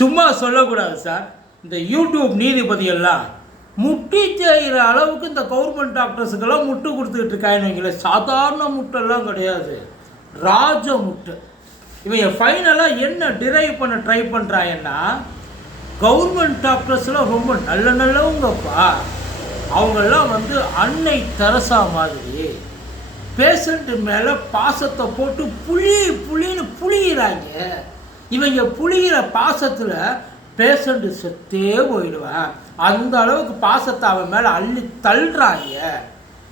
சும்மா சொல்லக்கூடாது சார். இந்த யூடியூப் நீதிபதியெல்லாம் முட்டி தேயிற அளவுக்கு இந்த கவர்மெண்ட் டாக்டர்ஸுக்கெல்லாம் முட்டு கொடுத்துக்கிட்டு இருக்காங்கன்னு வைங்களேன். சாதாரண முட்டெல்லாம் கிடையாது. ராஜ முட்டை. இவங்க ஃபைனலாக என்ன டிரைவ் பண்ண ட்ரை பண்ணுறாங்கன்னா கவர்மெண்ட் டாக்டர்ஸ்லாம் ரொம்ப நல்ல நல்லவங்கப்பா. அவங்கெல்லாம் வந்து அன்னை தெரசா மாதிரி பேஷண்ட்டு மேலே பாசத்தை போட்டு புளி புளின்னு புளியிறாங்க. இவங்க புளிகிற பாசத்தில் பேஷண்ட்டு செத்தே போயிடுவேன் அந்த அளவுக்கு பாசத்தை அவன் மேலே அள்ளி தள்ளுறாங்க.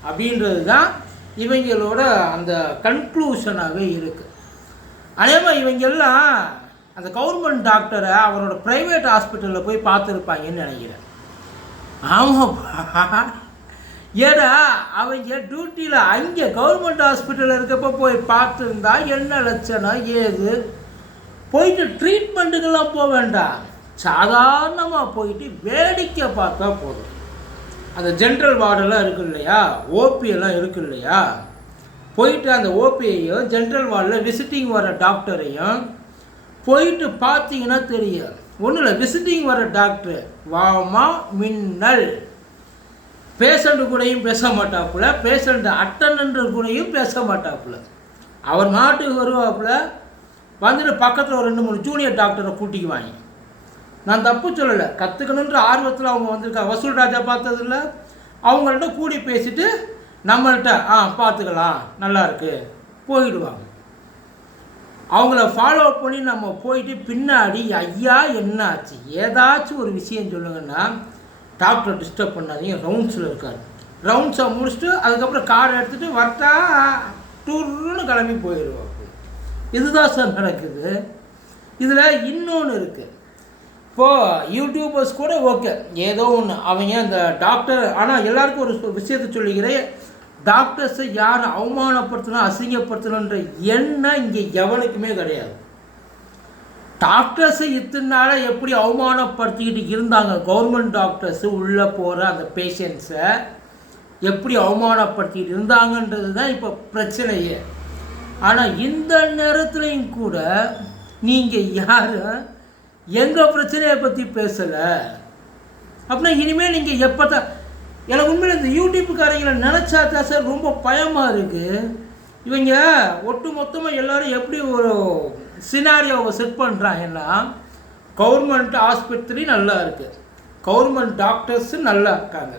அப்படின்றது தான் இவங்களோட அந்த கன்க்ளூஷனாகவே இருக்குது அதே மாதிரி இவங்கெல்லாம் அந்த கவர்மெண்ட் டாக்டரை அவரோட ப்ரைவேட் ஹாஸ்பிட்டலில் போய் பார்த்துருப்பாங்கன்னு நினைக்கிறேன். ஆமாப்பா ஏடா அவங்க டியூட்டியில் அங்கே கவர்மெண்ட் ஹாஸ்பிட்டலில் இருக்கப்போ போய் பார்த்துருந்தா என்ன லட்சணம் ஏது? போயிட்டு ட்ரீட்மெண்ட்டுக்கெல்லாம் போக வேண்டாம். சாதாரணமாக போயிட்டு வேடிக்கை பார்த்தா போதும். அந்த ஜென்ரல் வார்டெல்லாம் இருக்கு இல்லையா? ஓபியெல்லாம் இருக்கு இல்லையா? போயிட்டு அந்த ஓபியையும் ஜென்ரல் வார்டில் விசிட்டிங் வர டாக்டரையும் போயிட்டு பார்த்தீங்கன்னா தெரியும். ஒன்றும் இல்லை விசிட்டிங் வர டாக்டர் வாமா மின்னல். பேஷண்ட்டு கூடயும் பேச மாட்டாப்புல பேஷண்ட் அட்டண்டர் கூடயும் பேச மாட்டாப்புல. அவர் நாட்டுக்கு வருவாப்புல வந்துட்டு பக்கத்தில் ஒரு ரெண்டு மூணு ஜூனியர் டாக்டரை கூட்டிக்குவாங்க. நான் தப்பு சொல்லலை. கற்றுக்கணுன்ற ஆர்வத்தில் அவங்க வந்திருக்கா வசூல் ராஜா பார்த்ததில்ல அவங்கள்ட்ட கூடி பேசிட்டு நம்மள்ட்ட ஆ பார்த்துக்கலாம் நல்லா இருக்கு. போயிடுவாங்க. அவங்கள ஃபாலோ பண்ணி நம்ம போயிட்டு பின்னாடி ஐயா என்ன ஆச்சு ஏதாச்சும் ஒரு விஷயம் சொல்லுங்கன்னா டாக்டர் டிஸ்டர்ப் பண்ணாதீங்க. ரவுண்ட்ஸில் இருக்கார். ரவுண்ட்ஸை முடிச்சுட்டு அதுக்கப்புறம் கார் எடுத்துகிட்டு வரட்டா டூர்னு கிளம்பி போயிடுவாங்க. இதுதான் சார் நடக்குது. இதில் இன்னொன்று இருக்குது இப்போது யூடியூபர்ஸ் கூட ஓகே ஏதோ ஒன்று அவங்க அந்த டாக்டர் ஆனால் எல்லாருக்கும் ஒரு விஷயத்தை சொல்லிக்கிறேன். டாக்டர்ஸை யார் அவமானப்படுத்தணும் அசிங்கப்படுத்தணுன்ற எண்ணம் இங்கே எவனுக்குமே கிடையாது. டாக்டர்ஸை இத்தனை நாளாக எப்படி அவமானப்படுத்திக்கிட்டு இருந்தாங்க? கவர்மெண்ட் டாக்டர்ஸு உள்ளே போகிற அந்த பேஷண்ட்ஸை எப்படி அவமானப்படுத்திக்கிட்டு இருந்தாங்கன்றது தான் இப்போ பிரச்சனையே. ஆனால் இந்த நேரத்துலையும் கூட நீங்கள் யாரும் எங்கள் பிரச்சனையை பற்றி பேசலை? அப்படின்னா இனிமேல் நீங்கள் எப்போ தான் எனக்கு உண்மையில் இந்த யூடியூப்புக்காரங்களை நினச்சா தான் சார் ரொம்ப பயமாக இருக்குது இவங்க ஒட்டு மொத்தமாக எல்லோரும் எப்படி ஒரு சினாரியோவை செட் பண்ணுறாங்கன்னா கவர்மெண்ட் ஆஸ்பத்திரி நல்லா இருக்குது கவர்மெண்ட் டாக்டர்ஸு நல்லா இருக்காங்க.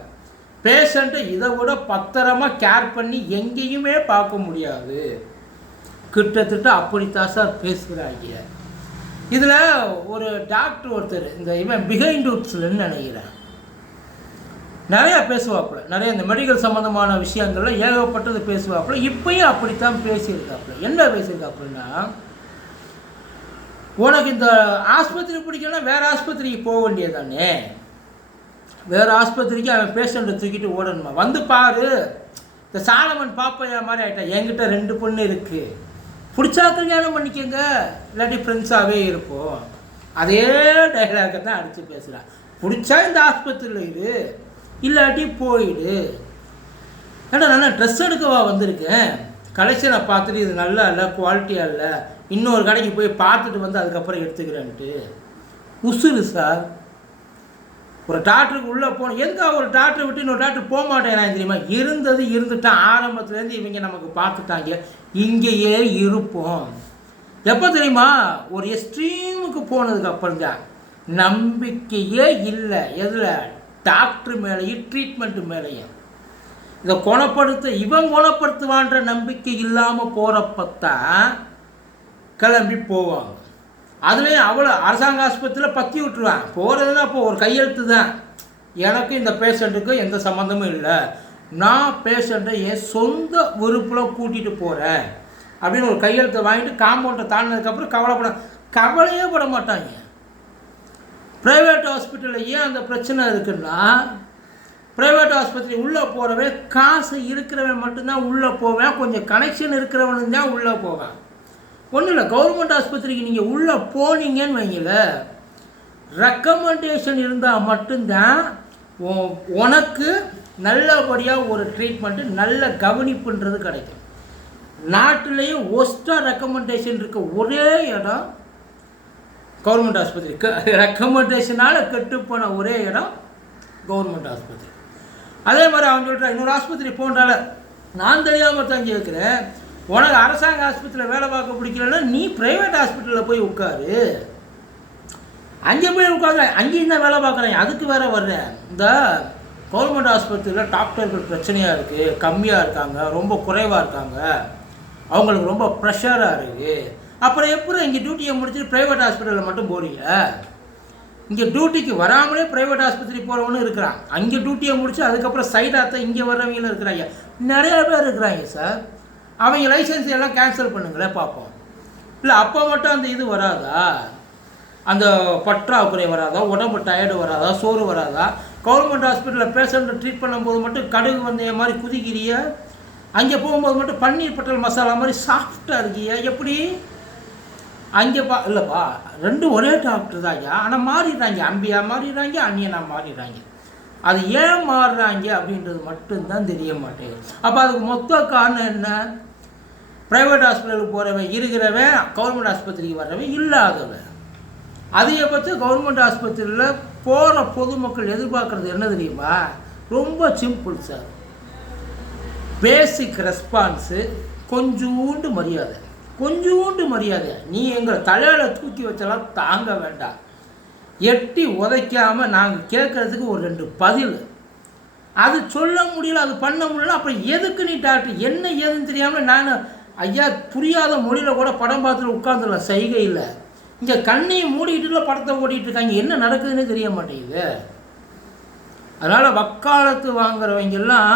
பேஷண்ட்டை இதை விட பத்திரமாக கேர் பண்ணி எங்கேயுமே பார்க்க முடியாது. கிட்டத்தட்ட அப்படித்தான் சார் பேசுகிறாங்க இதில் ஒரு டாக்டர் ஒருத்தர் இந்த இவன் பிஹைண்ட் உட்ஸ்லன்னு நினைக்கிறேன். நிறையா பேசுவாப்புல நிறைய இந்த மெடிக்கல் சம்மந்தமான விஷயங்கள்லாம் ஏகப்பட்டது பேசுவாப்புல இப்பயும் அப்படித்தான் பேசியிருக்காப்புல. என்ன பேசியிருக்காப்புலன்னா உனக்கு இந்த ஆஸ்பத்திரி பிடிக்கலன்னா வேறு ஆஸ்பத்திரிக்கு போக வேண்டியதானே வேறு ஆஸ்பத்திரிக்கு அவன் பேஷண்ட்டை தூக்கிட்டு ஓடணுமா? வந்து பாரு இந்த சாலமன் பாப்பையா மாதிரி ஆகிட்டான் என்கிட்ட ரெண்டு பொண்ணு இருக்குது பிடிச்சா கல்யாணம் பண்ணிக்கோங்க. இல்லாட்டி ஃப்ரெண்ட்ஸாகவே இருப்போம். அதே டைலாக்கை தான் அடித்து பேசுகிறான் பிடிச்சா இந்த ஆஸ்பத்திரியில் இரு. இல்லாட்டி போயிடு. ஏன்னா நான் ட்ரெஸ் எடுக்கவா வந்திருக்கேன் கலெக்ஷனை பார்த்துட்டு இது நல்லா இல்லை குவாலிட்டியாக இல்லை. இன்னொரு கடைக்கு போய் பார்த்துட்டு வந்து அதுக்கப்புறம் எடுத்துக்கிறேன்ட்டு. உசுறு சார் ஒரு டாக்டருக்கு உள்ளே போகணும் எதுக்காக ஒரு டாக்டரை விட்டு இன்னொரு டாக்டர் போக மாட்டேன் தெரியுமா? இருந்தது இருந்துட்டான் ஆரம்பத்துலேருந்து இவங்க நமக்கு பார்த்துட்டாங்க. இங்கேயே இருப்போம். எப்போ தெரியுமா? ஒரு எக்ஸ்ட்ரீமுக்கு போனதுக்கு அப்புறம் தான் நம்பிக்கையே இல்லை. எதில்? டாக்டர் மேலேயும் ட்ரீட்மெண்ட்டு மேலேயும். இதை குணப்படுத்த இவன் குணப்படுத்துவான்ற நம்பிக்கை இல்லாமல் போகிறப்பத்தான் கிளம்பி போவாங்க. அதுலேயும் அவ்வளோ அரசாங்க ஆஸ்பத்திரியில் பற்றி விட்டுருவான் போகிறதுனா அப்போ ஒரு கையெழுத்து தான் எனக்கு இந்த பேஷண்ட்டுக்கும் எந்த சம்மந்தமும் இல்லை. நான் பேஷண்ட்டை என் சொந்த விருப்பில் கூட்டிகிட்டு போகிறேன் அப்படின்னு ஒரு கையெழுத்தை வாங்கிட்டு காம்பவுண்டை தாண்டினதுக்கப்புறம் கவலைப்பட கவலையே பட மாட்டாங்க. ப்ரைவேட் ஹாஸ்பிட்டலில் ஏன் அந்த பிரச்சனை இருக்குன்னா ப்ரைவேட் ஆஸ்பத்திரி உள்ளே போகிறவன் காசு இருக்கிறவன் மட்டும்தான் உள்ளே போவேன். கொஞ்சம் கனெக்ஷன் இருக்கிறவனும் தான் உள்ளே போவேன். ஒன்றும் இல்லை கவர்மெண்ட் ஆஸ்பத்திரிக்கு நீங்கள் உள்ளே போனீங்கன்னு வைங்கள ரெக்கமெண்டேஷன் இருந்தால் மட்டும்தான் உனக்கு நல்லபடியாக ஒரு ட்ரீட்மெண்ட்டு நல்ல கவனிப்புன்றது கிடைக்கும். நாட்டிலேயே ஒஸ்ட்டாக ரெக்கமெண்டேஷன் இருக்க ஒரே இடம் கவர்மெண்ட் ஆஸ்பத்திரி. ரெக்கமெண்டேஷனால் கெட்டுப்போன ஒரே இடம் கவர்மெண்ட் ஆஸ்பத்திரி. அதே மாதிரி அவன் சொல்கிறான் இன்னொரு ஆஸ்பத்திரி போன்றால நான் தெரியாமல் தான் கேட்குறேன் உனக்கு அரசாங்க ஆஸ்பத்திரியில் வேலை பார்க்க பிடிக்கலன்னா நீ ப்ரைவேட் ஹாஸ்பிட்டலில் போய் உட்காரு. அங்கே போய் உட்காந்து அங்கேயும் தான் வேலை பார்க்குறேன் அதுக்கு வேற வர்றேன் இந்த கவர்மெண்ட் ஆஸ்பத்திரியில் டாக்டர்கள் பிரச்சனையாக இருக்குது கம்மியாக இருக்காங்க ரொம்ப குறைவாக இருக்காங்க. அவங்களுக்கு ரொம்ப ப்ரெஷராக இருக்குது அப்புறம் எப்படி இங்கே டியூட்டியை முடிச்சுட்டு ப்ரைவேட் ஹாஸ்பிட்டலில் மட்டும் போகிறீங்க இங்கே டியூட்டிக்கு வராமலே ப்ரைவேட் ஆஸ்பத்திரி போகிறவனும் இருக்கிறான் அங்கே டியூட்டியை முடிச்சு அதுக்கப்புறம் சைடாக தான் இங்கே வர்றவங்களும் இருக்கிறாங்க. நிறையா பேர் இருக்கிறாங்க சார் அவங்க லைசன்ஸ் எல்லாம் கேன்சல் பண்ணுங்களே பார்ப்போம் இல்லை அப்போ மட்டும் அந்த இது வராதா? அந்த பற்றாக்குறை வராதா? உடம்பு டயர்டு வராதா? சோறு வராதா? கவர்மெண்ட் ஹாஸ்பிட்டலில் பேஷண்ட்டை ட்ரீட் பண்ணும்போது மட்டும் கடுகு வந்த மாதிரி குதிக்கிறிய. அங்கே போகும்போது மட்டும் பன்னீர் பட்டல் மசாலா மாதிரி சாஃப்டாக இருக்கிய. எப்படி? அங்கே பா இல்லைப்பா ரெண்டும் ஒரே டாக்டர் தான் ஐயா. ஆனால் மாறிடுறாங்க. அம்பியா மாறிடுறாங்க அந்நியனா மாறிடுறாங்க. அது ஏன் மாறுறாங்க அப்படின்றது மட்டும்தான் தெரிய மாட்டேங்குது. அப்போ அதுக்கு மொத்த காரணம் என்ன? ப்ரைவேட் ஹாஸ்பிட்டலுக்கு போகிறவன் இருக்கிறவன் கவர்மெண்ட் ஆஸ்பத்திரிக்கு வர்றவன் இல்லாதவன். அதிகபட்சம் கவர்மெண்ட் ஆஸ்பத்திரியில் போகிற பொதுமக்கள் எதிர்பார்க்குறது என்ன தெரியுமா? ரொம்ப சிம்பிள் சார் பேசிக் ரெஸ்பான்ஸு கொஞ்சூண்டு மரியாதை. கொஞ்சூண்டு மரியாதை. நீ எங்களை தலையில் தூக்கி வச்செல்லாம் தாங்க வேண்டாம். எட்டி உதைக்காமல் நாங்கள் கேட்குறதுக்கு ஒரு ரெண்டு பதில். அது சொல்ல முடியல அது பண்ண முடியல அப்புறம் எதுக்கு நீ டாக்டர் என்ன ஏதுன்னு தெரியாமல் நான் ஐயா புரியாத மொழியில் கூட படம் பார்த்துட்டு உட்காந்துடலாம் செய்கையில் இங்கே கண்ணையை மூடிக்கிட்டுல படத்தை ஓடிட்டு இருக்காங்க. என்ன நடக்குதுன்னு தெரிய மாட்டேங்குது. அதனால் வக்காலத்து வாங்குறவங்க எல்லாம்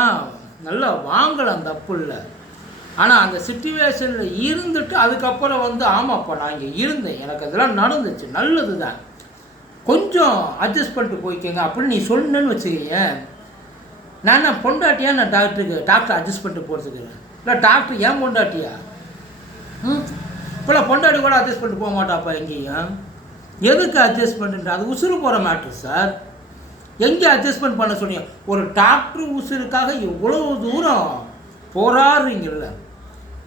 நல்லா வாங்கலாம் தப்பு இல்லை ஆனால் அந்த சுச்சுவேஷனில் இருந்துட்டு அதுக்கப்புறம் வந்து ஆமாப்பா நான் இங்கே இருந்தேன். எனக்கு அதெல்லாம் நடந்துச்சு. நல்லது தான் கொஞ்சம் அட்ஜஸ்ட் பண்ணிட்டு போய்க்கோங்க அப்படின்னு நீ சொன்னேன்னு வச்சுக்கீங்க நான் என்ன பொண்டாட்டியா நான் டாக்டருக்கு டாக்டர் அட்ஜஸ்ட் பண்ணிட்டு போகிறதுக்கு இல்லை டாக்டர் ஏன் பொண்டாட்டியா? ம்? இப்போல்லாம் பொண்டாடி கூட அட்ஜஸ்ட் பண்ணிட்டு போக மாட்டாப்பா எங்கேயும். எதுக்கு அட்ஜஸ்ட்மெண்ட்டு அது உசுறு போகிற மேட்ரு சார் எங்கே அட்ஜஸ்ட்மெண்ட் பண்ண சொன்னீங்க? ஒரு டாக்டர் உசுருக்காக எவ்வளோ தூரம் போராடுறீங்கல்ல.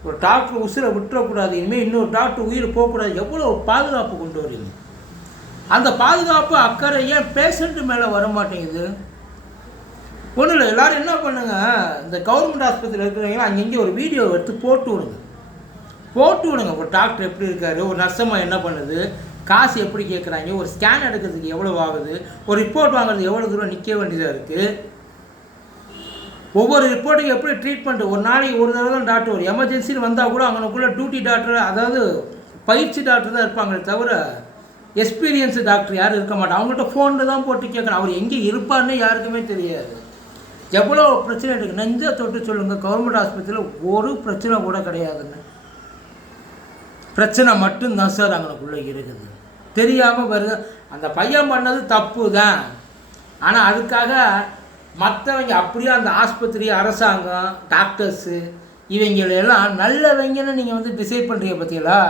ஒரு டாக்டர் உசுரை விட்டுறக்கூடாது இனிமேல் இன்னொரு டாக்டர் உயிர் போகக்கூடாது. எவ்வளோ பாதுகாப்பு கொண்டு வரீங்க? அந்த பாதுகாப்பு அக்கறை ஏன் பேஷண்ட்டு மேலே வர மாட்டேங்குது ஒன்றும் இல்லை எல்லோரும் என்ன பண்ணுங்கள் இந்த கவர்மெண்ட் ஆஸ்பத்திரியில் இருக்கிறவங்க அங்கங்கே ஒரு வீடியோ எடுத்து போட்டு விடுங்க. போட்டு விடுங்க. ஒரு டாக்டர் எப்படி இருக்காரு ஒரு நர்சம்மா என்ன பண்ணுது காசு எப்படி கேட்குறாங்க ஒரு ஸ்கேன் எடுக்கிறதுக்கு எவ்வளோ ஆகுது ஒரு ரிப்போர்ட் வாங்குறது எவ்வளோ தூரம் நிற்க வேண்டியதாக இருக்குது ஒவ்வொரு ரிப்போர்ட்டுக்கு எப்படி ட்ரீட்மெண்ட் ஒரு நாளைக்கு ஒரு தடவை தான் டாக்டர் ஒரு எமர்ஜென்சின்னு வந்தால் கூட அவங்களுக்குள்ள டியூட்டி டாக்டர் அதாவது பயிற்சி டாக்டர் தான் இருப்பாங்களே தவிர எக்ஸ்பீரியன்ஸு டாக்டர் யாரும் இருக்க மாட்டாங்க அவங்கள்ட்ட ஃபோனில் தான் போட்டு கேட்கணும் அவர் எங்கே இருப்பார்னு யாருக்குமே தெரியாது. எவ்வளோ பிரச்சனை இருக்குது நெஞ்ச தொட்டு சொல்லுங்கள் கவர்மெண்ட் ஆஸ்பத்திரியில் ஒரு பிரச்சனை கூட கிடையாதுன்னு பிரச்சனை மட்டும்தான் சார் அங்கனக்குள்ளே இருக்குது. தெரியாமல் வருது. அந்த பையன் பண்ணது தப்பு தான் ஆனால் அதுக்காக மற்றவங்க அப்படியே அந்த ஆஸ்பத்திரி அரசாங்கம் டாக்டர்ஸு இவங்களெல்லாம் நல்லவங்கன்னு நீங்கள் வந்து டிசைட் பண்ணுறீங்க பார்த்தீங்களா